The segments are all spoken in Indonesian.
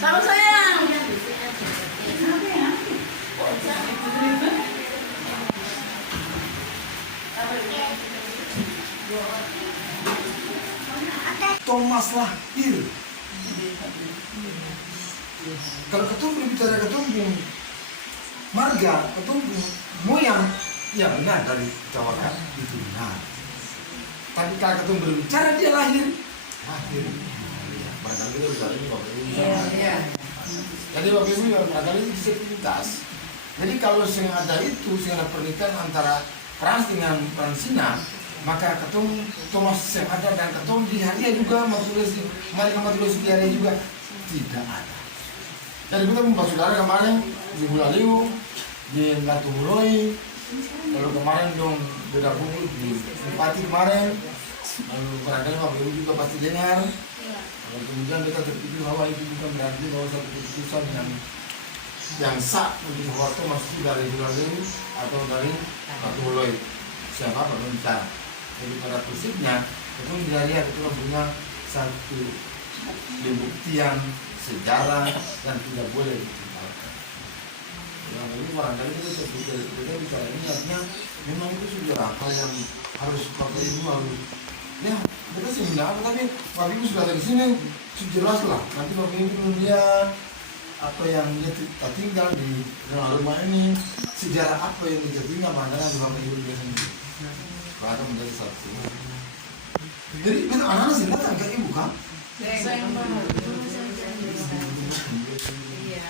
Sama sayang. Thomas lahir. Kalau ketemu berbicara ketemu marga, ketemu moyang, ya benar dari Jawa kan itu benar. Tapi kalau ketemu berbicara dia lahir. Barangkali kita bisa ini Bapak Ibu. Iya. Jadi Bapak Ibu ya barangkali itu disabilitas. Jadi kalau sing ada itu, sing ada pernikahan antara Frans dengan Fransina, maka ketemu Thomas yang ada dan ketemu di harian juga matulesi di harian juga tidak ada. Jadi kita membuat saudara kemarin di Bulaliu, di Latu Muloi, lalu kemarin dong beda buku di Bupati kemarin, lalu barangkali Bapak Ibu juga pasti dengar. Lalu kemudian kita terpikir bahwa itu juga berarti bahwa satu keputusan yang sah untuk bahwa Thomas itu dari Bulaliu atau dari Latu Muloi, siapa berbicara. Jadi pada prinsipnya itu dilihat itu punya satu pembuktian sejarah dan tidak boleh ditinggalkan. Yang ini barangkali kita bicara ini artinya memang itu sejarah apa yang harus Bapak Ibu harus ya kita sih tidak apa tapi Bapak Ibu sudah dari sini jelas lah nanti Bapak Ibu melihat apa yang dia tinggal di rumah ini sejarah apa yang dia tinggal pandangan Bapak Ibu dia sendiri. Bahkan menjadi satu. Jadi itu anak-anak sih datang ke ibu kan? Saya mau. Iya.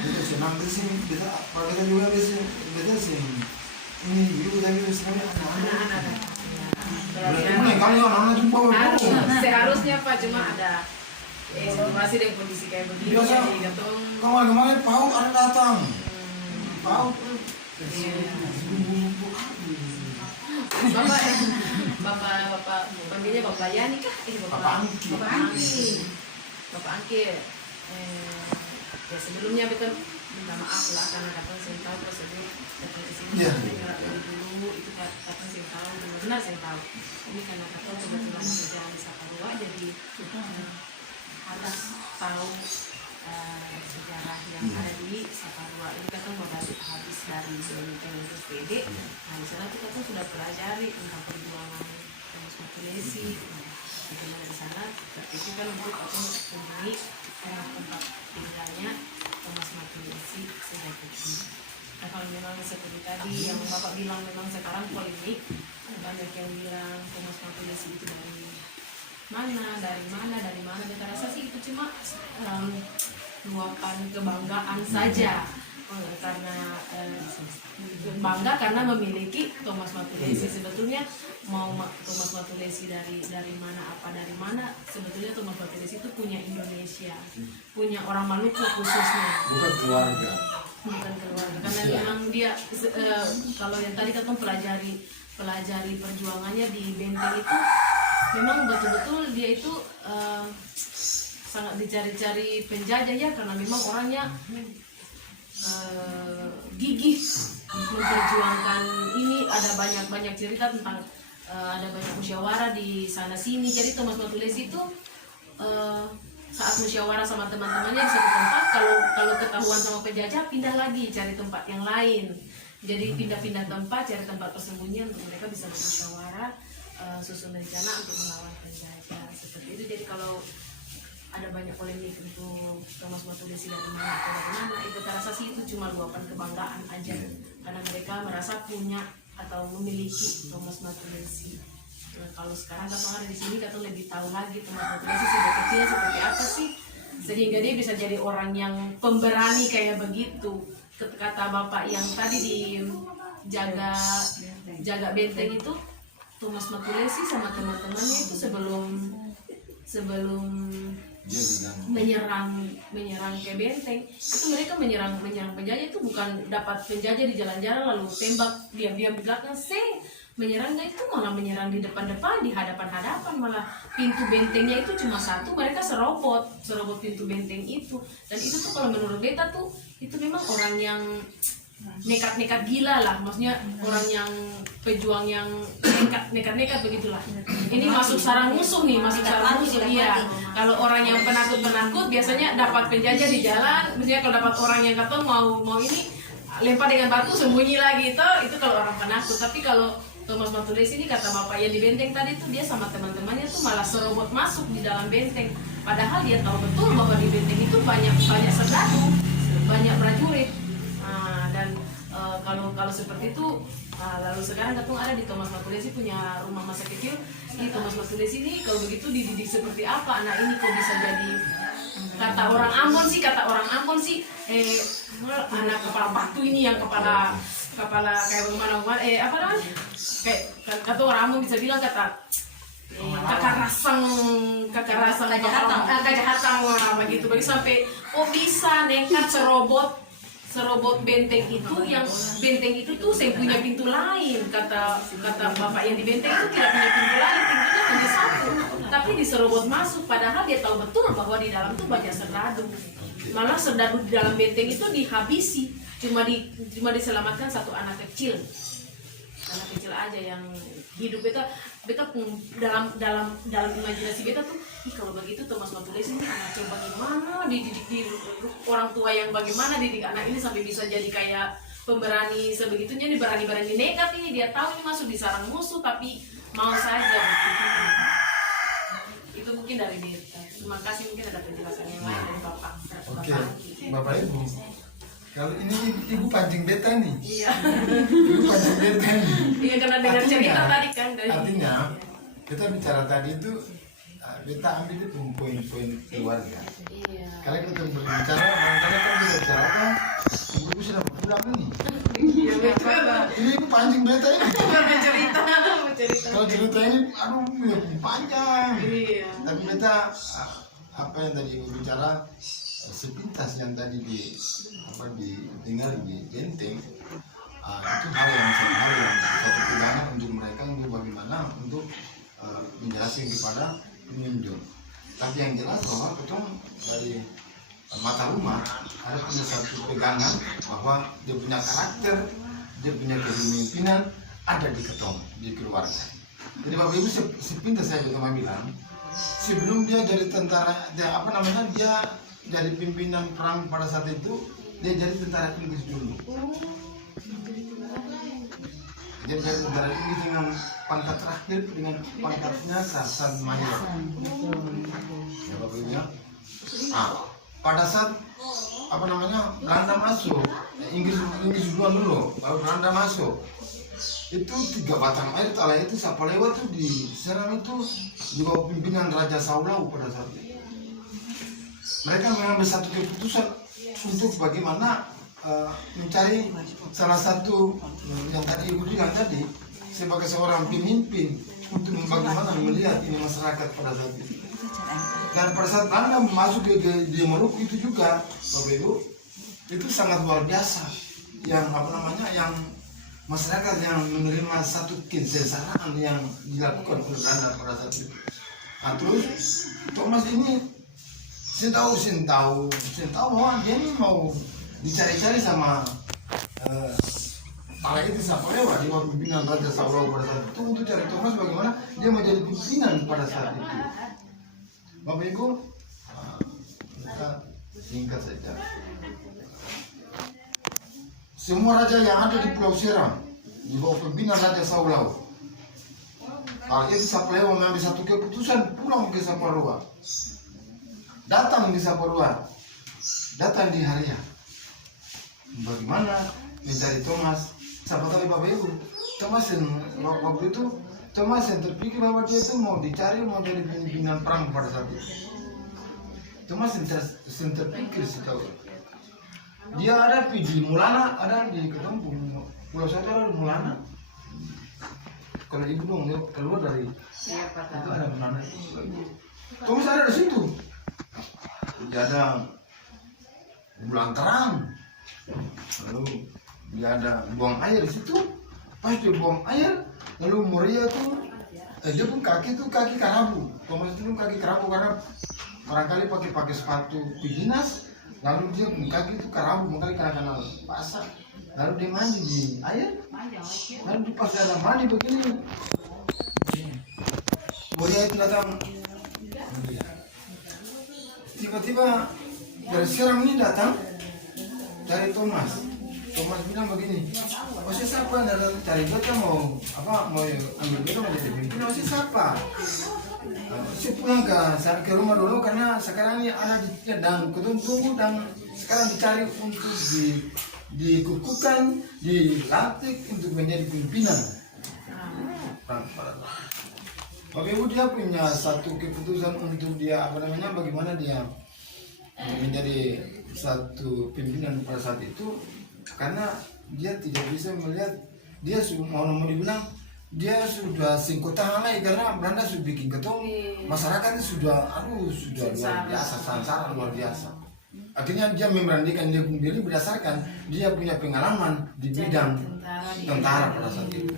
Kita senang di sini. Kita kalau kita juga di sini, kita sih ini ibu tapi di sini anak-anak. Mulai kali anak-anak jumpa Seharusnya Pak cuma ada informasi dan kondisi kayak begini. Biasa. Kemarin PAUD ada datang. PAUD. Bapak panggilnya Bapak Yani kah? Bapak Angki. Ya sebelumnya kita minta maaf lah karena katanya saya tahu prosedur datang ke sini dengar dari dulu itu katanya saya tahu benar saya tahu. Ini karena katanya kebetulan kerja di Saparua jadi harus tahu sejarah yang ada di Saparua. Ini kan membahas habis dari BNN SPD. Nah di sana kita tuh sudah pelajari tentang perjuangan Thomas Matulesi. Bagaimana di sana itu kan untuk kunjungi tempat tinggalnya Thomas Matulesi sejak kecil. Nah kalau memang seperti tadi yang Bapak bilang memang sekarang polemik banyak yang bilang Thomas Matulesi itu dari mana kita rasa sih itu cuma luapan kebanggaan saja karena bangga karena memiliki Thomas Matulesi. Sebetulnya mau Thomas Matulesi dari mana sebetulnya Thomas Matulesi itu punya Indonesia, punya orang Maluku khususnya, bukan keluarga karena memang dia kalau yang tadi kita pelajari perjuangannya di Benteng itu memang betul-betul dia itu sangat dicari-cari penjajah ya karena memang orangnya gigih memperjuangkan ini. Ada banyak cerita tentang ada banyak musyawarah di sana sini. Jadi Thomas Matulesi itu saat musyawarah sama teman-temannya di satu tempat, kalau ketahuan sama penjajah pindah lagi cari tempat yang lain. Jadi pindah-pindah tempat, cari tempat persembunyian untuk mereka bisa bermusyawarah susun rencana untuk melawan penjajah seperti itu. Jadi kalau ada banyak polemik untuk Thomas Matulesi dari mana, itu terasa sih itu cuma luapan kebanggaan aja karena mereka merasa punya atau memiliki Thomas Matulesi. Nah, kalau sekarang katong ada di sini katong lebih tahu lagi Thomas Matulesi sejak kecil seperti apa sih sehingga dia bisa jadi orang yang pemberani kayak begitu. Kata Bapak yang tadi di jaga benteng itu, Thomas Matulesi sama teman-temannya itu sebelum Dia bilang, menyerang ke benteng itu, mereka menyerang penjajah itu bukan dapat penjajah di jalan-jalan lalu tembak diam-diam di belakang. Menyerangnya itu malah menyerang di depan-depan, di hadapan-hadapan, malah pintu bentengnya itu cuma satu, mereka serobot pintu benteng itu. Dan itu tuh kalau menurut beta tuh itu memang orang yang nekat gila lah, maksudnya orang yang pejuang yang nekat begitulah. Ini masuk sarang musuh nih, iya. Kalau orang yang penakut biasanya dapat penjajah di jalan, maksudnya kalau dapat orang yang kata mau ini lempar dengan batu sembunyi lagi itu kalau orang penakut. Tapi kalau Thomas Matulesi ini kata bapak yang di benteng tadi tuh, dia sama teman-temannya tuh malah serobot masuk di dalam benteng, padahal dia tahu betul bahwa di benteng itu banyak serdadu, banyak prajurit. Dan kalau seperti itu, lalu sekarang Katung ada di Thomas Matulesi punya rumah masa kecil. Ini Thomas Matulesi ini kalau begitu dididik seperti apa anak ini kok bisa jadi, kata orang Ambon sih anak kepala batu ini, yang kepala kayak bagaimana apa namanya, kayak kata orang Ambon bisa bilang kata kekerasan kejahatan begitu sampai bisa nekat serobot benteng itu, yang benteng itu tuh saya punya pintu lain, kata bapak yang di benteng itu tidak punya pintu lain, pintunya hanya satu, tapi diserobot masuk, padahal dia tahu betul bahwa di dalam tuh banyak serdadu. Malah serdadu di dalam benteng itu dihabisi, cuma diselamatkan satu anak kecil aja yang hidup. Beta dalam imajinasi beta tuh, kalau begitu Thomas Matulesi ini anaknya bagaimana, dididik orang tua yang bagaimana didik anak ini sampai bisa jadi kayak pemberani sebegitunya, ini berani nekat ini, dia tahu ini masuk di sarang musuh tapi mau saja. Itu mungkin dari beta. Terima kasih, mungkin ada penjelasan yang lain dari bapak. Oke, Bapak Ibu, kalau ini ibu pancing beta nih. Iya. Ibu pancing beta nih. Iya, karena dengar cerita tadi kan dari. Artinya kita bicara tadi itu, beta ambil itu poin-poin keluarga. Iya. Kalau kita berbicara, barangkali kan kita bicara kan, ibu sudah pulang nih. Iya, betul. Ini ibu pancing beta ini. Bercerita. Kalau cerita ini, aduh, ya panjang. Iya. Tapi beta apa yang tadi ibu bicara, sepintas yang tadi didengar di benteng, itu hal yang satu pegangan untuk mereka, untuk bagaimana untuk menjelaskan kepada pengunjung. Tapi yang jelas bahwa ketong dari mata rumah ada punya satu pegangan bahwa dia punya karakter, dia punya kepemimpinan ada di ketong, di keluarga. Jadi Bapak Ibu, sepintas saya juga bilang, sebelum dia jadi tentara, dia jadi pimpinan perang pada saat itu, dia jadi tentara Inggris dulu. Dia jadi tentara Inggris dengan pangkat terakhir, dengan pangkatnya Sarsan Mayor. Ya Bapak Ibu ya. Pada saat Belanda masuk, Inggris duluan dulu, baru Belanda masuk. Itu 3 batang air Talaya itu siapa lewat tuh di Seram itu juga pimpinan Raja Saulau pada saat itu. Mereka mengambil satu keputusan untuk bagaimana mencari salah satu yang tadi ibu bilang tadi, sebagai seorang pemimpin untuk bagaimana melihat ini masyarakat pada saat itu. Dan pada saat Belanda masuk di Maluku itu juga, Bapak Ibu, itu sangat luar biasa. Yang yang masyarakat yang menerima satu kesengsaraan yang dilakukan oleh Belanda pada saat itu. Terus Thomas ini saya tahu bahwa dia ini mau dicari-cari sama Talaya itu siapa lewat di bawah pimpinan Raja Saulau pada saat itu, untuk cari Thomas bagaimana dia menjadi pimpinan pada saat itu. Bapak Ibu, kita singkat saja. Semua raja yang ada di Pulau Seram di bawah pimpinan Raja Saulau, itu Saparua mengambil satu keputusan pulang ke Saparua. Datang di Saparua, datang di Haria. Bagaimana mencari Thomas? Siapa tahu Bapak Ibu, Thomas yang waktu itu Thomas yang terpikir bahwa dia itu mau dicari, mau jadi pimpinan perang pada saat itu. Thomas yang terpikir setahu. Dia ada di Mulana, ada di Ketempung, Pulau Satu ada di Mulana. kalau ibu dong yuk keluar dari Iya, Pak. itu ada mana Thomas ada di situ. Dia ada bulan terang, lalu dia ada buang air di situ. Pas dia buang air, lalu Moria tuh dia pun kaki karabu. Thomas itu kaki karabu karena barangkali pakai sepatu dinas, lalu dia kaki itu karabu, makanya kena basah. Lalu dia mandi di air, lalu pas dia ada mandi begini, Moria itu datang. Tiba-tiba dari seram ini datang dari Thomas. Thomas bilang begini, "Osi siapa? Cari beta mau ambil beta mau jadi pimpinan. Osi siapa? Saya pulang ke rumah dulu karena sekarang ini ada di dan tunggu dan sekarang dicari untuk dikukuhkan, dilantik untuk menjadi pimpinan." Bapak Ibu, dia punya satu keputusan untuk dia bagaimana dia menjadi satu pimpinan pada saat itu, karena dia tidak bisa melihat dia mau dibilang dia sudah singkota lagi karena Belanda sudah bikin ketong masyarakatnya sudah luar biasa, sansara luar biasa. Akhirnya dia memberanikan dia sendiri berdasarkan dia punya pengalaman di bidang tentara pada saat itu.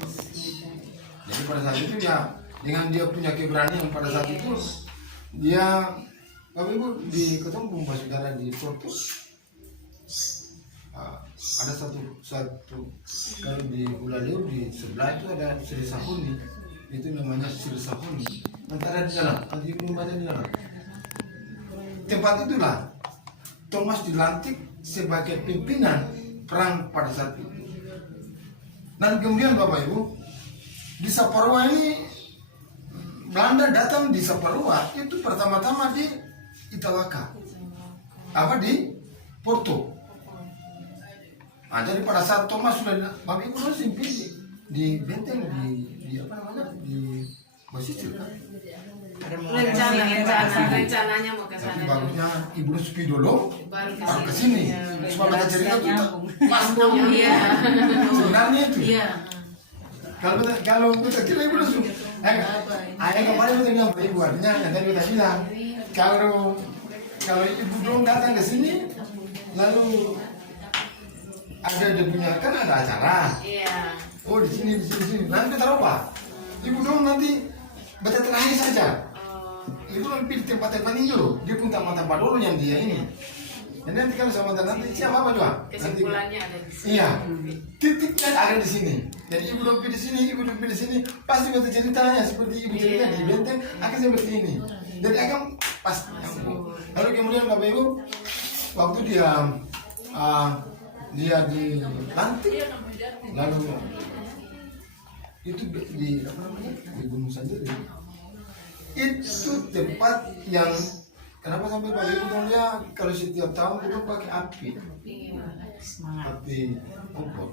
Jadi pada saat itu ya dengan dia punya keberanian pada saat itu dia Bapak Ibu di ketemu saudara di Porto ada satu kalau di Ulaleu di sebelah itu ada Sri Sahuni, itu namanya Sri Sahuni, antara di dalam di rumahnya di dalam tempat itulah Thomas dilantik sebagai pimpinan perang pada saat itu. Dan kemudian Bapak Ibu di Saparua ini Belanda datang di Saparua itu pertama-tama di Itawaka, di Porto. Nah, jadi pada saat Thomas sudah Bapak Ibu simpi di benteng di Basisir kan? Rencananya mau ke Tapi sana. bagusnya Ibu sepi dulu Baru baru ke sini. Supaya baca cerita tuh masuk. Iya. Sebenarnya itu. Iya. Kalau kita kira Ibu langsung. Ayah kemarin kita bilang Ibu artinya yang tadi kita bilang kalau Ibu dong datang ke sini lalu ada dia punya kan ada acara. Iya. Oh di sini. Nanti kita lupa. Ibu dong nanti baca terakhir saja. Ibu dong pilih tempat-tempat ini dulu. Dia pun tempat dulu yang dia ini. Dan nanti kalau sama nanti siapa apa juga. Kesimpulannya ada di sini. Iya. Titiknya ada di sini. Jadi ibu dong pilih sini, ibu dong pilih sini. Pasti baca ceritanya seperti ibu cerita di benteng. Akan seperti ini. Jadi akan pas. Lalu kemudian Bapak Ibu waktu dia dilantik lalu itu di Gunung Sendiri itu tempat yang kenapa sampai Pak Ibu dia kalau setiap tahun itu pakai api obor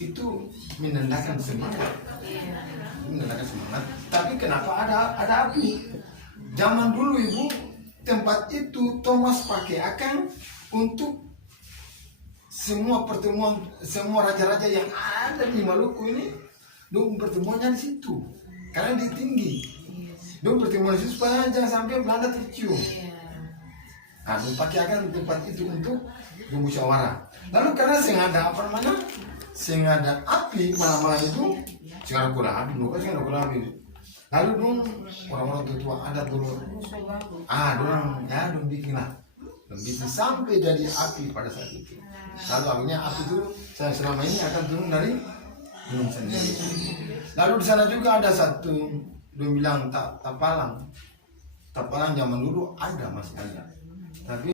itu menandakan semangat tapi kenapa ada api zaman dulu Ibu tempat itu Thomas pakai akan untuk semua pertemuan semua raja-raja yang ada di Maluku ini dong pertemuannya di situ karena di tinggi dong pertemuan di situ supaya jangan sampai Belanda tercium. Nah, dong pakai akan tempat itu untuk bermusyawarah. Lalu karena sengaja api malam-malam itu sekarang kurang api lalu dong orang-orang tua adat dulu dong bikin lah begitu sampai jadi api pada saat itu. Lalu akhirnya api itu saya selama ini akan turun dari Gunung Sendiri. Lalu di sana juga ada satu dia bilang tapalang zaman dulu ada masih ada. Tapi